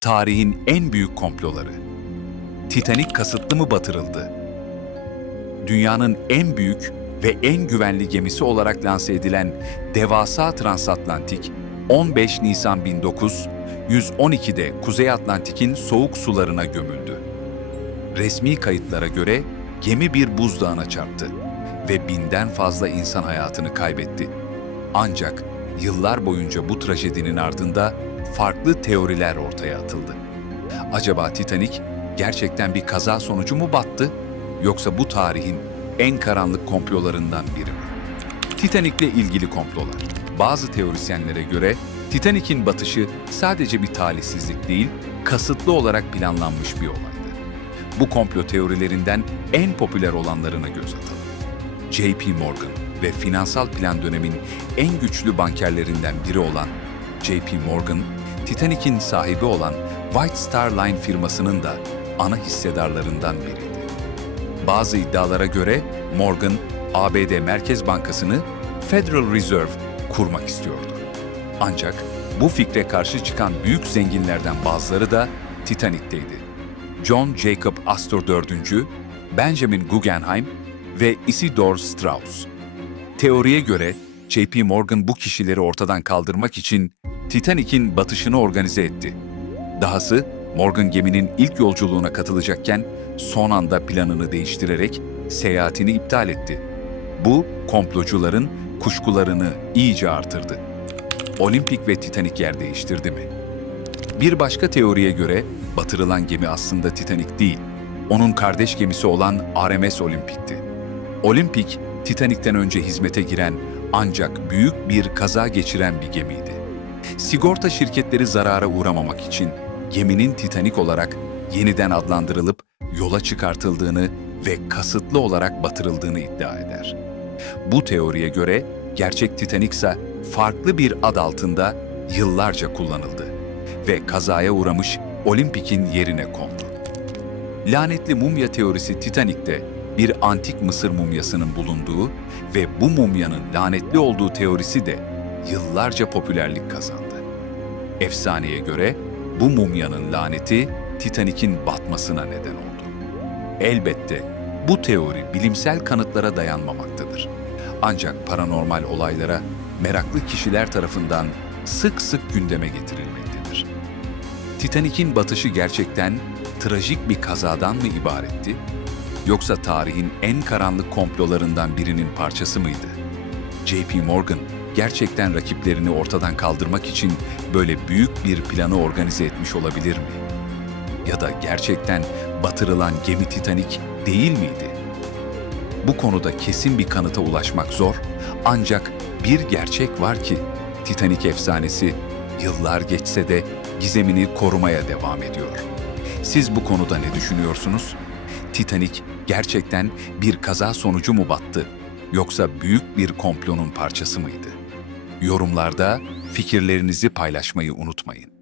Tarihin en büyük komploları. Titanic kasıtlı mı batırıldı? Dünyanın en büyük ve en güvenli gemisi olarak lanse edilen devasa transatlantik 15 Nisan 1912'de Kuzey Atlantik'in soğuk sularına gömüldü. Resmi kayıtlara göre gemi bir buzdağına çarptı ve binden fazla insan hayatını kaybetti. Ancak yıllar boyunca bu trajedinin ardında farklı teoriler ortaya atıldı. Acaba Titanic gerçekten bir kaza sonucu mu battı yoksa bu tarihin en karanlık komplolarından biri mi? Titanic'le ilgili komplolar. Bazı teorisyenlere göre Titanic'in batışı sadece bir talihsizlik değil, kasıtlı olarak planlanmış bir olaydı. Bu komplo teorilerinden en popüler olanlarına göz atalım. J.P. Morgan ve finansal plan dönemin en güçlü bankerlerinden biri olan J.P. Morgan, Titanic'in sahibi olan White Star Line firmasının da ana hissedarlarından biriydi. Bazı iddialara göre Morgan, ABD Merkez Bankası'nı Federal Reserve kurmak istiyordu. Ancak bu fikre karşı çıkan büyük zenginlerden bazıları da Titanic'teydi. John Jacob Astor IV, Benjamin Guggenheim ve Isidor Straus. Teoriye göre JP Morgan bu kişileri ortadan kaldırmak için Titanic'in batışını organize etti. Dahası Morgan geminin ilk yolculuğuna katılacakken son anda planını değiştirerek seyahatini iptal etti. Bu komplocuların kuşkularını iyice artırdı. Olimpik ve Titanic yer değiştirdi mi? Bir başka teoriye göre batırılan gemi aslında Titanic değil, onun kardeş gemisi olan RMS Olimpik'ti. Olimpik, Titanic'ten önce hizmete giren ancak büyük bir kaza geçiren bir gemiydi. Sigorta şirketleri zarara uğramamak için geminin Titanic olarak yeniden adlandırılıp yola çıkartıldığını ve kasıtlı olarak batırıldığını iddia eder. Bu teoriye göre gerçek Titanic ise farklı bir ad altında yıllarca kullanıldı ve kazaya uğramış Olimpik'in yerine kondu. Lanetli mumya teorisi Titanic'te bir antik Mısır mumyasının bulunduğu ve bu mumyanın lanetli olduğu teorisi de yıllarca popülerlik kazandı. Efsaneye göre bu mumyanın laneti Titanic'in batmasına neden oldu. Elbette bu teori bilimsel kanıtlara dayanmamaktadır. Ancak paranormal olaylara meraklı kişiler tarafından sık sık gündeme getirilmektedir. Titanic'in batışı gerçekten trajik bir kazadan mı ibaretti? Yoksa tarihin en karanlık komplolarından birinin parçası mıydı? J.P. Morgan gerçekten rakiplerini ortadan kaldırmak için böyle büyük bir planı organize etmiş olabilir mi? Ya da gerçekten batırılan gemi Titanic değil miydi? Bu konuda kesin bir kanıta ulaşmak zor ancak bir gerçek var ki Titanic efsanesi yıllar geçse de gizemini korumaya devam ediyor. Siz bu konuda ne düşünüyorsunuz? Titanic gerçekten bir kaza sonucu mu battı yoksa büyük bir komplonun parçası mıydı? Yorumlarda fikirlerinizi paylaşmayı unutmayın.